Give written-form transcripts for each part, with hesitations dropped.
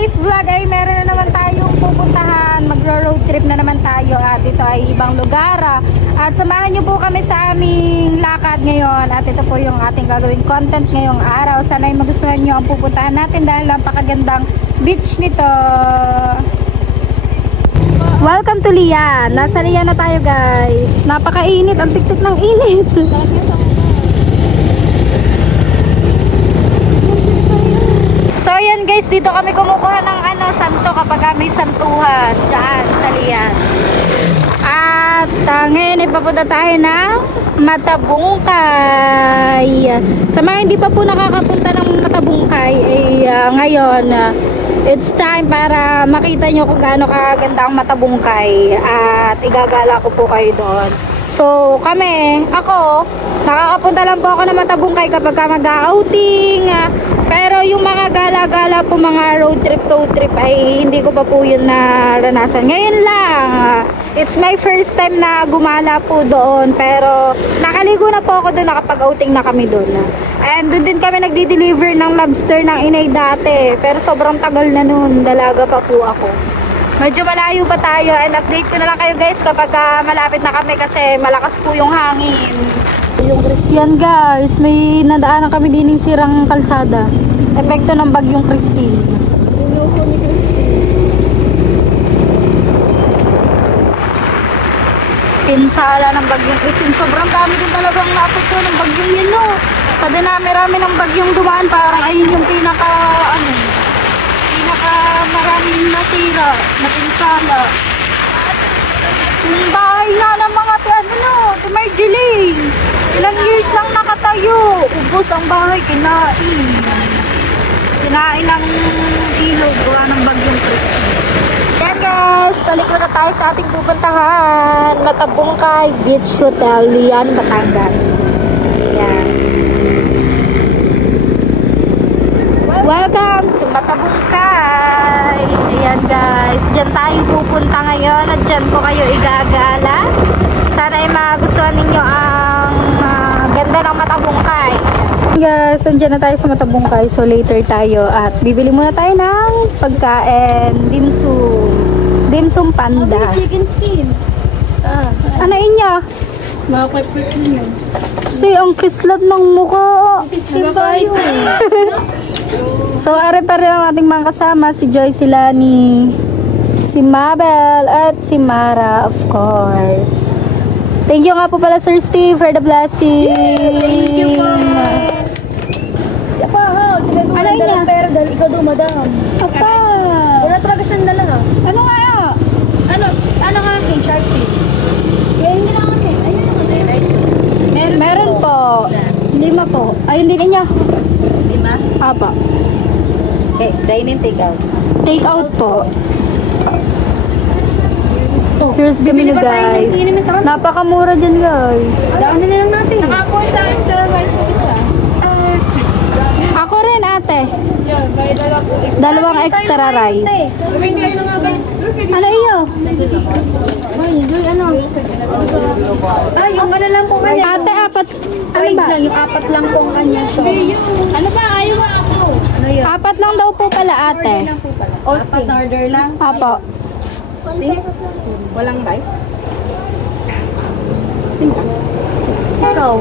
today's vlog ay meron na naman tayong pupuntahan. Magro-road trip na naman tayo at ito ay ibang lugar. At samahan niyo po kami sa aming lakad ngayon. At ito po yung ating gagawing content ngayong araw. Sana ay magustuhan niyo ang pupuntahan natin dahil napakagandang beach nito. Welcome to Lian. Nasa Lian na tayo guys. Napakainit. Ang tiktik ng init. So yan guys, dito kami kumukuha ng santo kapag may santuhan dyan sa Lian. At ngayon ay papunta tayo ng Matabungkay. Sa mga hindi pa po nakakapunta ng Matabungkay ay ngayon it's time para makita nyo kung gaano kaganda ang Matabungkay at igagala ko po kayo doon. So ako nakakapunta lang po ako ng Matabungkay kapag mag-outing. Pero yung mga gala-gala po, mga road trip ay hindi ko pa po yun naranasan. Ngayon lang, it's my first time na gumala po doon. Pero nakaligo na po ako doon, nakapag-outing na kami doon. And doon din kami nagdi-deliver ng lobster ng inay dati. Pero sobrang tagal na noon, dalaga pa po ako. Medyo malayo pa tayo and update ko na lang kayo guys kapag malapit na kami kasi malakas po yung hangin. Yan guys, may nadaanan kami din yung sirang kalsada. Epekto ng bagyong Christine. Pinsala ng bagyong Christine. Sobrang dami din talagang naapekto ng bagyong yun, no? Sa dinami-rami ng bagyong dumaan, parang ayun yung pinaka maraming nasira, napinsala. Yung bahay nga ng mga Marjeline. Ilang years lang nakatayo. Ubos ang bahay, kinain ng ilog gawa ng bagyong Christine. Yan guys, balik na tayo sa ating pupuntahan. Matabungkay Beach Hotel, Lian, Batangas. Yan. Welcome to Matabungkay. Ayan guys, dyan tayo pupunta ngayon at dyan ko kayo igagala. Sana ay magustuhan ninyo ang ganda ng Matabungkay. Guys, andyan na tayo sa Matabungkay. So later tayo at bibili muna tayo ng pagkain. Dimsum panda. Chicken skin. Ano inyo? Mga 5% yun. Kasi ang kislab ng mukha. Chicken skin tayo. So are pa rin ang ating mga kasama. Si Joy, si Lani, si Mabel at si Mara, of course. Thank you nga po pala Sir Steve for the blessing. Thank you po. Siya pa ha. Ano niya? Pero dahil ikaw daw madam. Apa? Wala talaga siyang dala ha. Ano nga yun? Ano nga akin? Shark fin. Kaya hindi na akin. Ayun na kasi. Meron po. 5 po. Ay, hindi ninyo. 5? Apa. Okay, dine-in, take-out. Take out po. Here's the menu guys. Napakamura dyan guys. Daanan na lang natin. Nakapoy sa akin sa rice isa. Ako rin ate. Yan, may dala po. 2 extra rice. Sabihin kayo na nga ba? Ano iyo? Ano? Ay, yung ano lang po kanya. Ate, 4. Ano Wait ba? lang, yung 4 lang po ang kanya. Ano ba? Ayaw mo ako. Ano yun? 4 lang daw po pala ate. Osting. Order lang. Apo. Walang rice? Sino? Ikaw.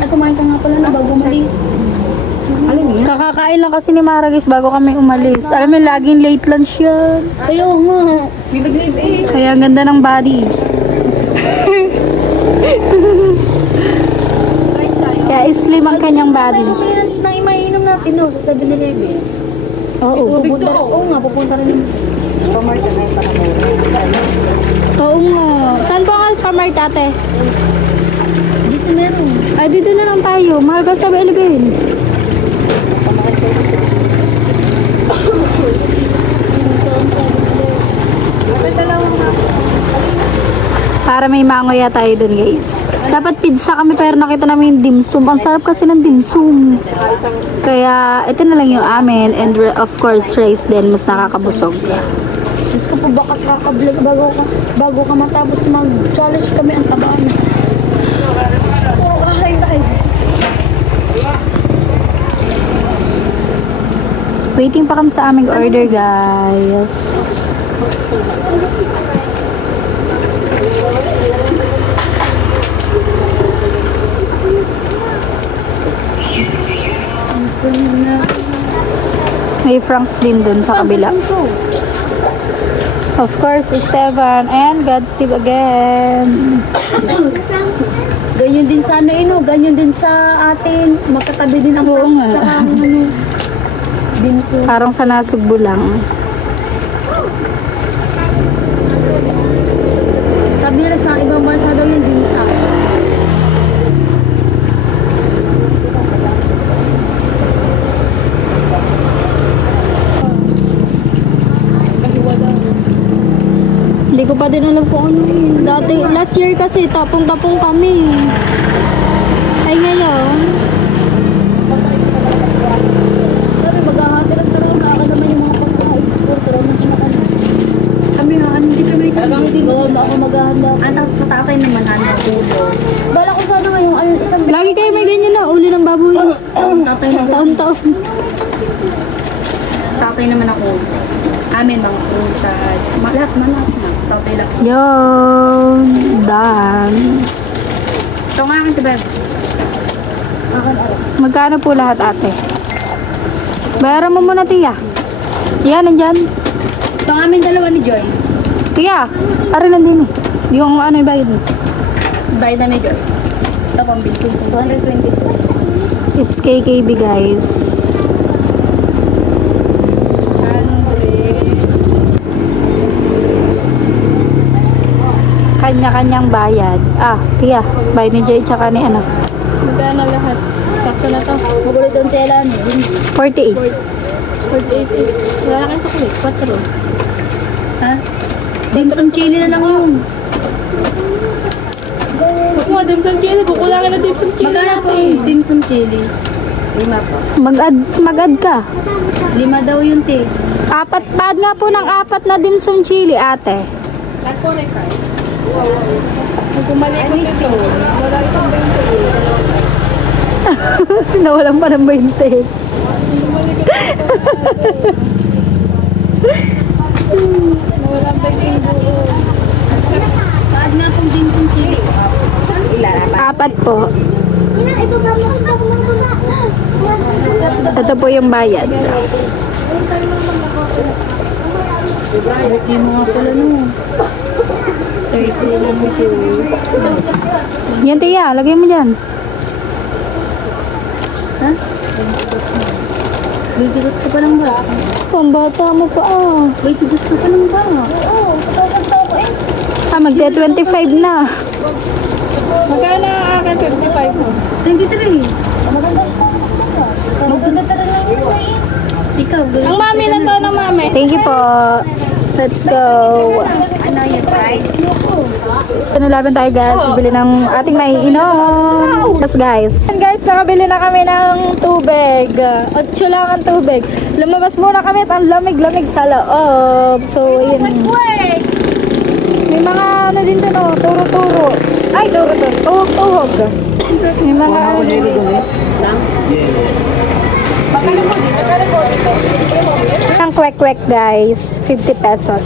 Ay, kumain ka nga pala na bago umalis. Alin niya? Kakakain lang kasi ni Maragis bago kami umalis. Alam mo, laging late lunch yan. Ayaw nga. May nag-live eh. Kaya ang ganda ng body. Kaya slim ang kanyang body. Mainom natin no, sa 7-Eleven. Oo. Oo nga, pupunta rin yung Alphamart na yung panamura. Oo nga. Saan po ang Alphamart ate? Dito meron. Ay, dito na lang tayo. Mahal ka sa 7-Eleven. Para may mangoya tayo dun guys. Dapat pizza kami pero nakita namin yung dimsum. Ang sarap kasi ng dimsum. Kaya ito na lang yung amin. And of course rice din. Mas nakakabusog. Diyos ko po baka kakablog bago ka matapos mag-challenge kami ang tabaan. Oh, ay. Waiting pa kami sa aming order, guys. May Franks din dun sa kabila. Of course, Esteban and God Steve again. Ganyan din sa ganyan din sa atin. Magkatabi din ang Oo nga. tsaka dinso. Parang sa Nasugbo lang. Sabi nila sa ibang bansa daw yung dinsa. Hindi ko pa din alam kung ano yun. Dati, last year kasi, tapong-tapong kami. Ay ngayon. Sabi maghahati lang pero nakaka naman yung mga pagkain. Pero naman kami hindi kami hindi ba ako maghahanda. Sa tatay naman handa tulo. Bala ko sana ngayong isang Lagi kayo may ganyan na, uli ng baboy. tatay na Taon-taon. sa tatay naman ako. Amin mga prutas. Lahat na. Tatay lang. Yun. Done. Ito nga akin tibay. Magkano po lahat, ate? Bayaran mo muna, tiya. Yan, nandyan. Ito nga amin dalawa ni Joy. Tiya, arin nandun eh. Yung ano yung bayad mo. Bayad na ni Joy. Ito pang bill. 220. It's KKB, guys. Kanya-kanyang bayad. Tiya, bayad ni Jay tsaka ni ano. Magkano lahat? Sakto na to. Magulo doon tela no. 48. 48. Wala na kayo sa kulit. 4. Ha? Dimsum chili na lang yun. Huwag mo, dimsum chili. Kukulangin na dimsum chili Magkano po natin. yung dimsum chili? 5 po. Mag-add ka. 5 daw yun te. Apat, pad nga po ng 4 na dimsum chili, ate. Kung bumalik ko dito, wala isang 20. Nawalan pa ng 20. Wala baging buo. Paad nga pong dimsum chili. Apat po. Ito po yung bayad. Hindi mo nga pala no. 30 lang ito. Yan, tiya. Lagay mo dyan. Ha? 22 ka pa lang ba? Ang bata mo pa, 22 ka pa lang ba? magte-25 na. Magkano ang akin? 55 mo. 23. Maganda talaga lang yun. Ikaw, Ang mami na to, ng mami. Thank you po. Let's go. ano yung price? Panalaban tayo, guys. Bibili ng ating maiinom. Yes, guys. And guys, nakabili na kami ng tubig. 8 lang ang tubig. Lumabas muna kami at ang lamig-lamig sa loob. So, yun. May mga ano din doon, turo-turo. Ay, turo-turo. Tuhog-tuhog. May mga ano din. Ang kwek-kwek, guys. 50 pesos.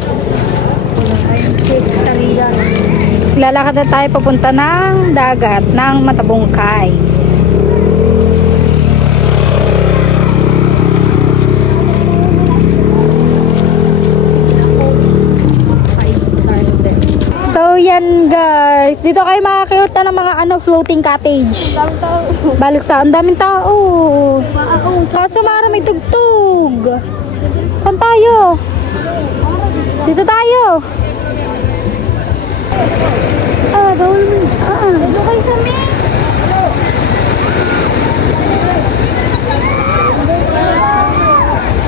Lalakad na tayo papunta ng dagat ng Matabungkay. So yan guys, dito kayo makakita ng mga floating cottage. Balik sa ang daming tao. Kaso maraming tugtog. Saan tayo? Dito tayo. Bawal mo dyan. Dito kayo sa me.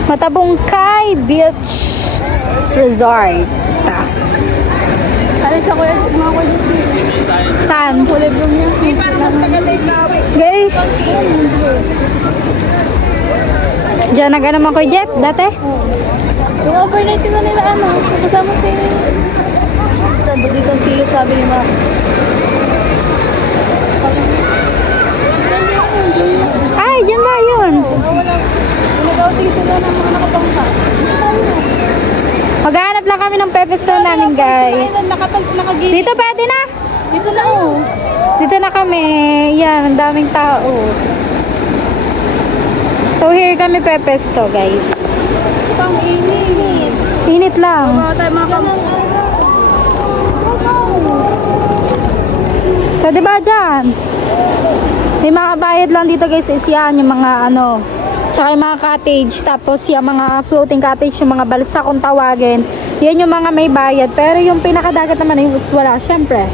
Matabungkay Beach Resort. Alis ako yung mga ko dito. Saan? Kulay bloom niya. Hindi para mas maganda yung kape. Gay? Diyan nag naman ko Jeff dati? Yung overnight na nila kasama si... Sabi dito ang tiyo sabi ni Ma. Ay, diyan ba yun? Nag-outing sila ng mga namin guys. Nakagilid. Dito pwede na. Dito na oh. Dito na kami. Yan, ang daming tao. So here kami pepesto guys. Pang init. Init lang. Mga tayo mga Pwede ba dyan? May mga bayad lang dito guys is yan, yung mga ano, tsaka yung mga cottage, tapos yung mga floating cottage, yung mga balsa kung tawagin. Yan yung mga may bayad, pero yung pinakadagat naman ay wala, syempre.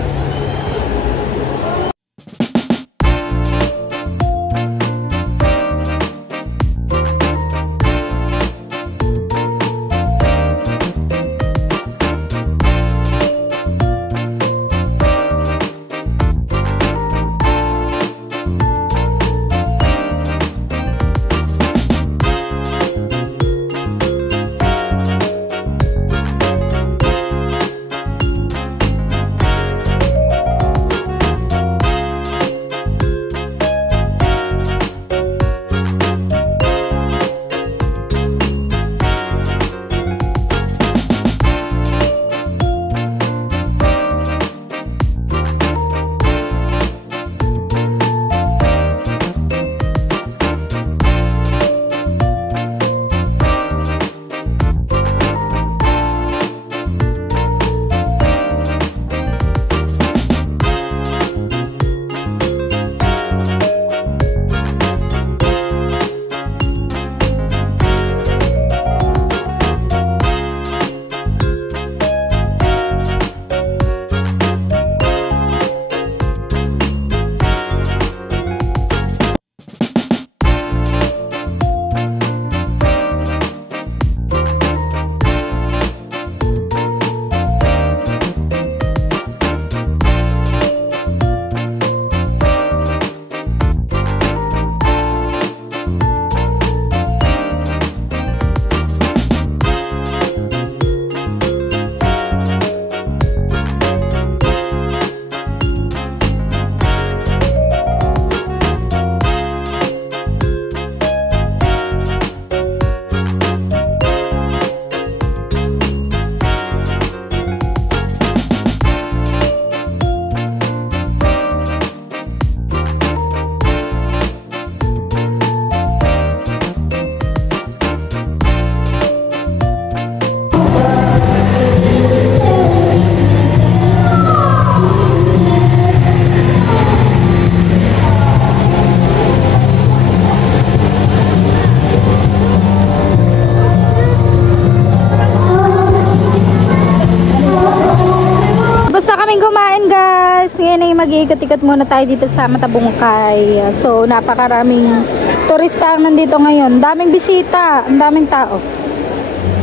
mag-iikot-ikot muna tayo dito sa Matabungkay. So, napakaraming turista ang nandito ngayon. Daming bisita, ang daming tao.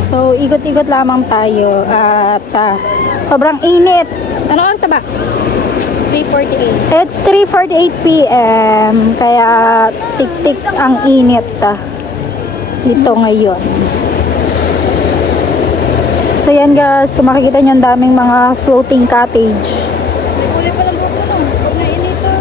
So, ikot-ikot lamang tayo. At sobrang init. Ano oras ba? 3:48. It's 3:48 p.m. Kaya tik-tik ang init dito ngayon. So yan guys, so makikita nyo ang daming mga floating cottage. May kulay pa lang buhok ko no. Pag nainita.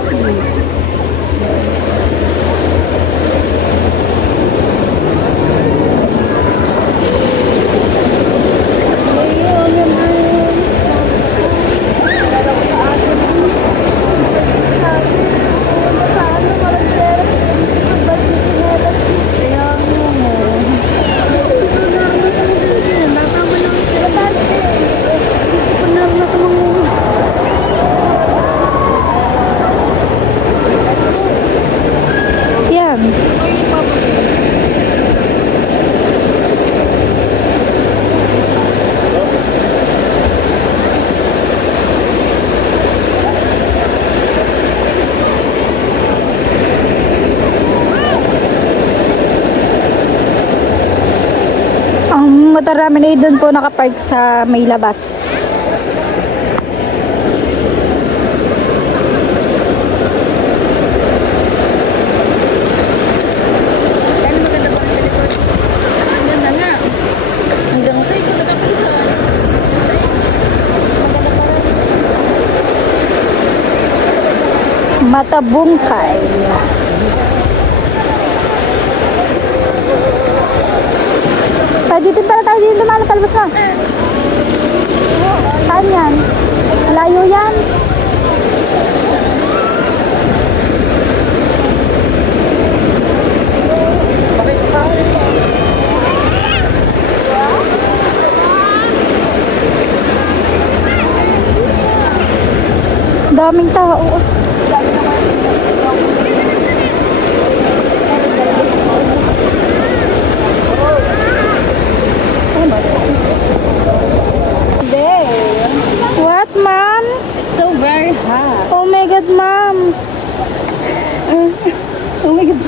Motor namin ay doon po nakapark sa may labas. Ano maganda ba ang teleport? Ang ganda nga. Hanggang tayo ko nakakita. Matabungkay. Dito pala tayo dito lumalapalabas na. daming tao. What, ma'am? It's so very hot. Oh my God, ma'am. Oh my God.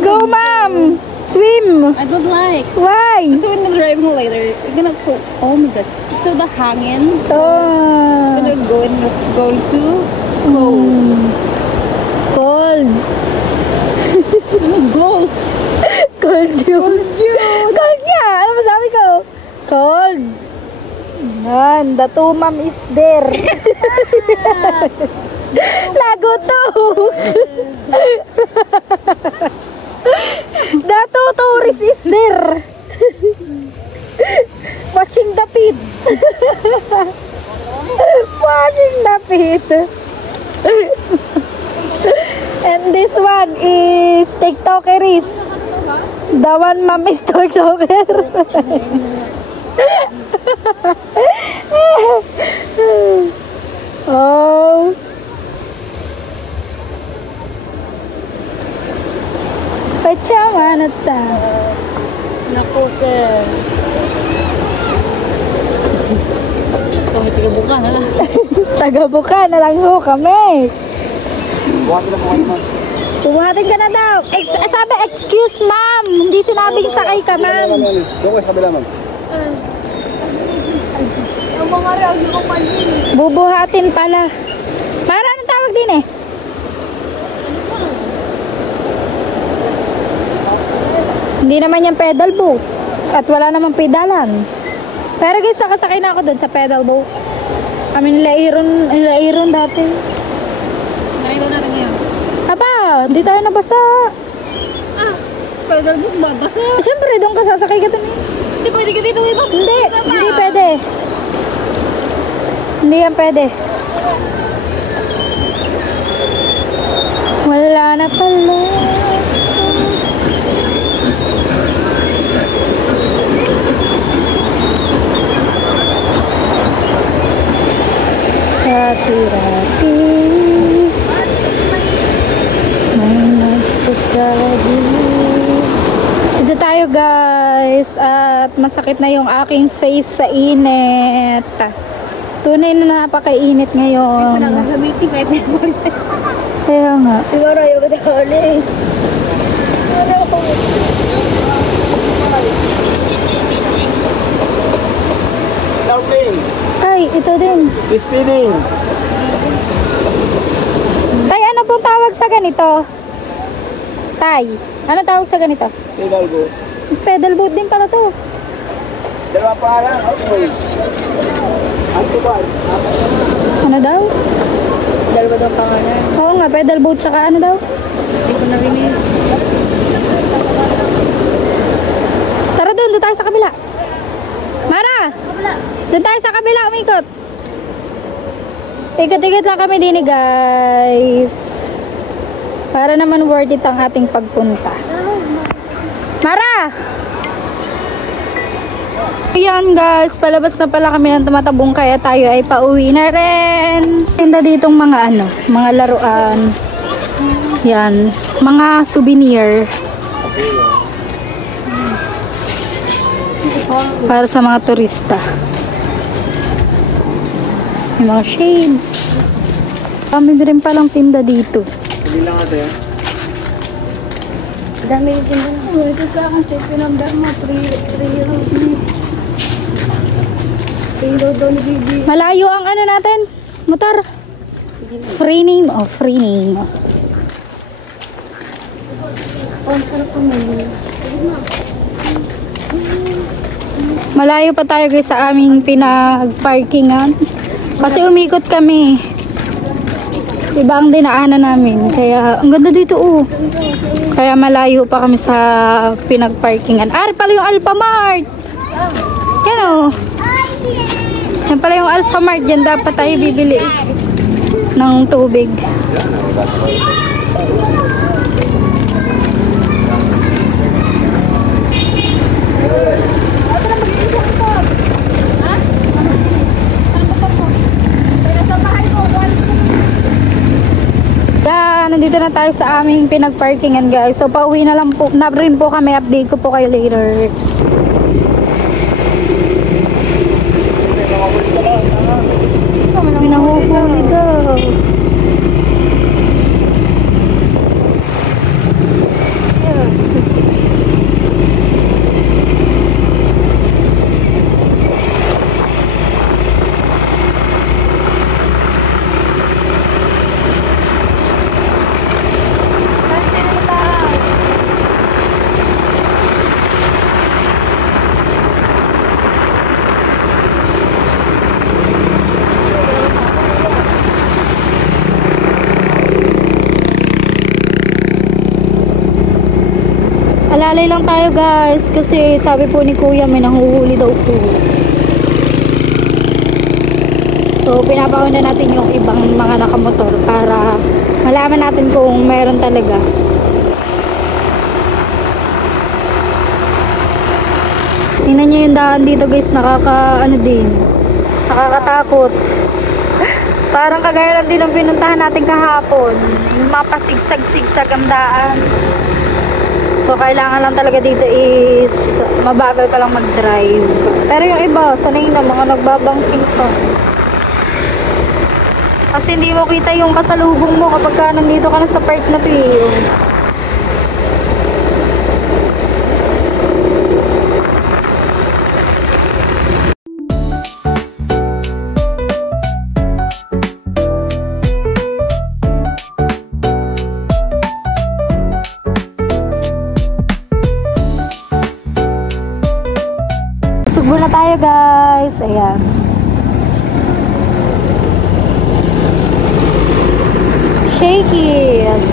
Go, ma'am. Swim. I don't like. Why? So when I'm driving later, it's gonna so. Oh my God. So the hangin. Oh. Gonna go to cold. Cold. Go. Cold yun. Cold nga. Ano masabi ko? Cold. Yan. The two ma'am is there. Lago to. The two tourist is there. Washing the pit. Washing the pit. And this one is TikTokeris. The one mom is TikToker. Oh. Pachama na ta. Naku, sir. Kami tiga-buka na lang. Taga-buka na lang ho kami. Buhatin na po kayo, ma'am. Buhatin ka na daw. Sabi, excuse ma'am. Hindi sinabing sakay ka ma'am. Doon ko sa kabila, ma'am. Ang mga reagi ko pa Bubuhatin pala. Para anong tawag din eh? Hindi naman yung pedal boat. At wala namang pedalan. Pero guys, sakasakay na ako dun sa pedal boat. Kami nila Aaron dati. Nakita natin ngayon. Aba, hindi tayo nabasa. Ah, pedal book babasa. Siyempre, doon ka sasakay ka dun eh. Hindi pwede ka dito iba. Hindi pwede. Hindi yan pwede. Wala na pala. Rati-rati may nagsasabi. Dito tayo guys. At masakit na yung aking face sa init. Tunay na napakainit ngayon. Gagamitin kahit may boys. Kaya nga. Diba rayo ka na alis? Downlane. Ay, ito din. Speeding. Tay, ano pong tawag sa ganito? Tay, ano tawag sa ganito? Pedal boat. Pedal boat din pala to. Dalawa pa lang. Okay. Antibal. Ano daw? Dalawa daw pangalan. Oo nga, pedal boat tsaka ano daw? Hindi ko narinig. Tara doon tayo sa kabila. Mara! Doon tayo sa kabila, umikot. Ikot-ikot lang kami din guys. Para naman worth it ang ating pagpunta. Mara! Ayan guys, palabas na pala kami ng Tumatabong kaya tayo ay pauwi na rin. Tinda ditong mga ano, mga laruan. Yan, mga souvenir. Para sa mga turista. May mga shades. Kami rin palang tinda dito. Hindi lang ate. Dami yung tindahan. Ito sa akin, sa pinamdar mo, 3 Payload daw ni Bibi. Malayo ang ano natin, motor. Free name, oh, free name. Oh, ang sarap naman. Malayo pa tayo guys sa aming pinag-parkingan. Kasi umikot kami. Iba ang dinaanan namin. Kaya, ang ganda dito oh. Kaya malayo pa kami sa pinag-parkingan. Ah, pala yung Alphamart. Yan oh. Yan pala yung Alphamart. Yan dapat tayo bibili ng tubig. nandito na tayo sa aming pinag-parkingan guys. So pauwi na lang po, na rin po kami. Update ko po kayo later. May nahuhuli daw. Alalay lang tayo guys kasi sabi po ni kuya may nahuhuli daw po. So pinapauna natin yung ibang mga nakamotor para malaman natin kung meron talaga. Tingnan nyo yung daan dito guys, nakakatakot. Parang kagaya lang din ng pinuntahan natin kahapon, yung mapasigsag-sigsag ang daan. So, kailangan lang talaga dito is mabagal ka lang mag-drive. Pero yung iba, sanay na mga nagbabangking pa. Kasi hindi mo kita yung kasalubong mo kapag ka nandito ka na sa park na to eh. Sugbo na tayo guys. Ayan. Shakey's.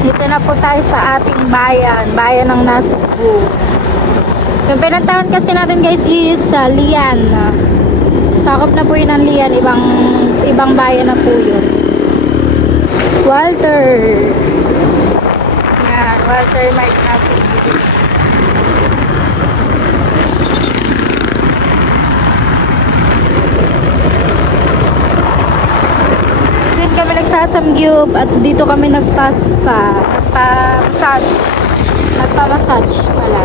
Dito na po tayo sa ating bayan. Bayan ng Nasugbu. Yung pinuntahan kasi natin guys is Lian. Sakop na po yun ng Lian. Ibang bayan na po yun. Walter. Yan. Walter Mart Nasugbu. Kami nagsasamgyup at dito kami nagpa-massage pala.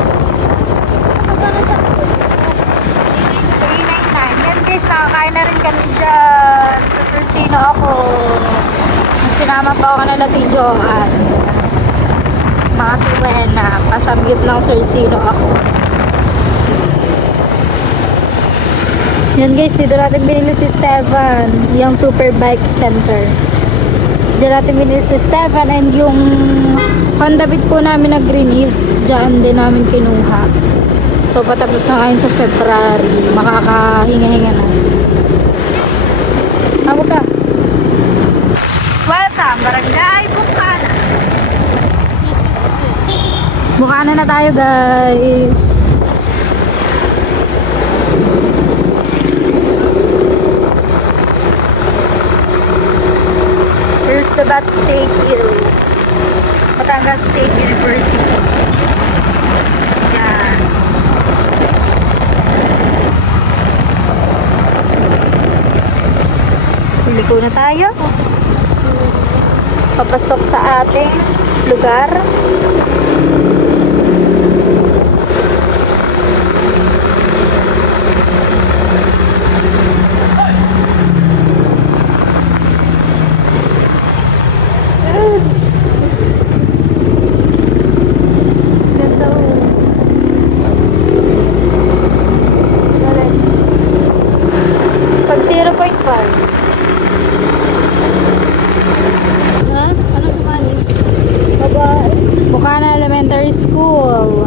399. Yan guys, nakakain na rin kami dyan sa Sursino ako. Sinama pa ako na Joan. Mga Tiwena, pasamgyup ng Sursino ako. Yan guys, dito natin binili si Stefan, yung Super Bike Center. Diyan natin binili si Stefan and yung Honda Beat po namin na green is dyan din namin kinuha. So patapos na ngayon sa February, makakahinga-hinga na. Tawag ka. Welcome, Barangay Bukana. Bukana na tayo guys. The Bat State Hill, Batangas State University. Yan. Liliko na tayo. Papasok sa ating lugar. Bukana Elementary School.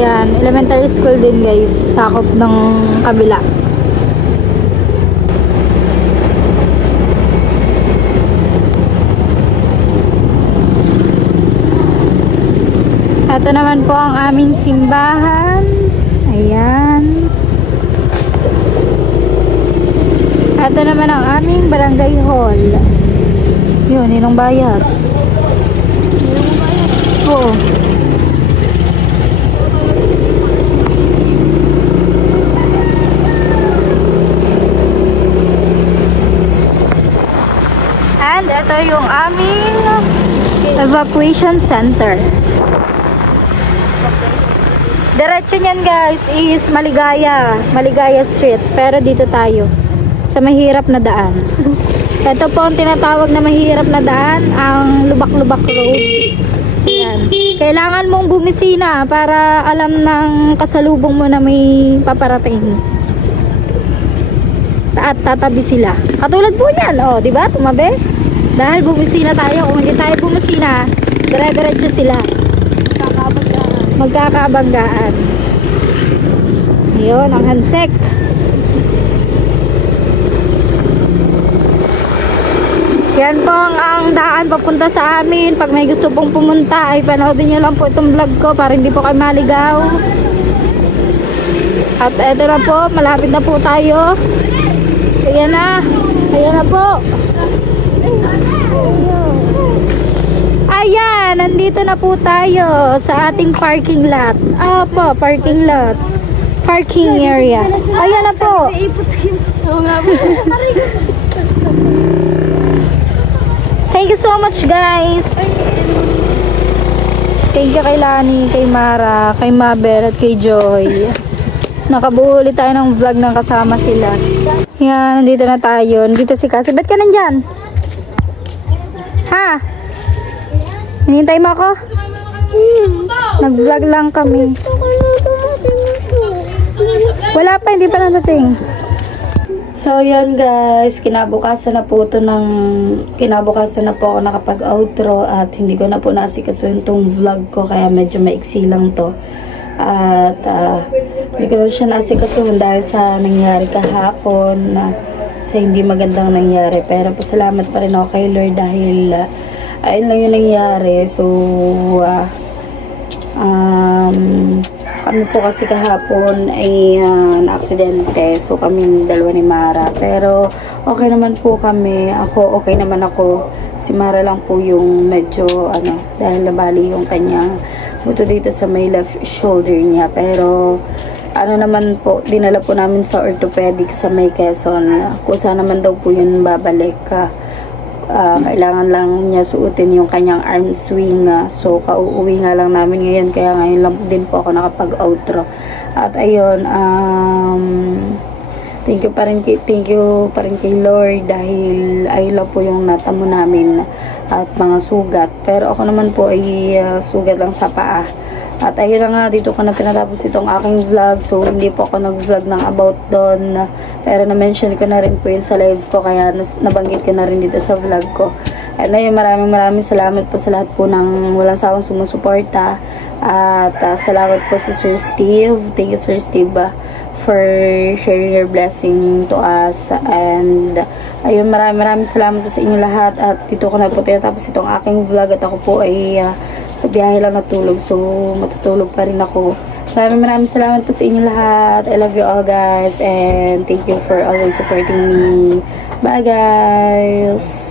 Yan, elementary school din guys, sakop ng kabila. Ito naman po ang aming simbahan. Ayan. Ito naman ang aming barangay hall. Yun, Ninong Bayas. Oo. yung aming evacuation center. Diretso niyan guys is Maligaya Street, pero dito tayo sa mahirap na daan. Ito po ang tinatawag na mahirap na daan, ang Lubak-Lubak Road. Yan. Kailangan mong bumisina para alam ng kasalubong mo na may paparating. At tatabi sila. Katulad po niyan, oh, di ba? Tumabi. Dahil bumisina tayo. Kung hindi tayo bumisina, dire-diretso sila. Magkakabanggaan. Ayun, ang handset. Yan po ang daan papunta sa amin. Pag may gusto pong pumunta ay panoodin nyo lang po itong vlog ko para hindi po kayo maligaw. At eto na po, malapit na po tayo. Ayan na. Ayan na po. Ayan, nandito na po tayo sa ating parking lot. Opo, parking lot. Parking area. Ayan na po. Thank you so much guys. Thank you kay Lani, kay Mara, kay Mabel at kay Joy. Nakabuo ulit tayo ng vlog ng kasama sila. Yan, nandito na tayo. Nandito si Cassie. Ba't ka nandyan? Ha? Hinintay mo ako? Nag-vlog lang kami. Wala pa, hindi pa nadating. So yan guys, kinabukasan na po ako nakapag-outro at hindi ko na po nasikasuhin tong vlog ko kaya medyo maiksi lang to. At hindi ko na siya nasikasuhin dahil sa nangyari kahapon sa hindi magandang nangyari. Pero pasalamat pa rin ako kay Lord dahil ayun lang yung nangyari. So kami po kasi kahapon ay na-aksidente. So kami dalawa ni Mara. Pero okay naman po kami. Okay naman ako. Si Mara lang po yung medyo dahil nabali yung kanyang buto dito sa may left shoulder niya. Pero naman po, dinala po namin sa orthopedic sa may Quezon. Kusa naman daw po yun babalik. Kailangan lang niya suotin yung kanyang arm swing. So, kauuwi nga lang namin ngayon. Kaya ngayon lang din po ako nakapag-outro. At ayun, thank you pa rin kay Lord dahil ayun lang po yung natamo namin at mga sugat. Pero ako naman po ay sugat lang sa paa. At ayun na nga, dito ko na pinatapos itong aking vlog. So, hindi po ako nag-vlog ng about doon. Pero na-mention ko na rin po yun sa live ko. Kaya nabanggit ko na rin dito sa vlog ko. And ayun, maraming salamat po sa lahat po ng walang sawang sumusuporta. At salamat po sa Sir Steve. Thank you Sir Steve for sharing your blessing to us. And ayun, maraming salamat po sa inyo lahat. At dito ko na po tinatapos itong aking vlog. At ako po ay sa biyahe lang natulog. So, matutulog pa rin ako. Maraming salamat po sa inyo lahat. I love you all guys. And thank you for always supporting me. Bye guys!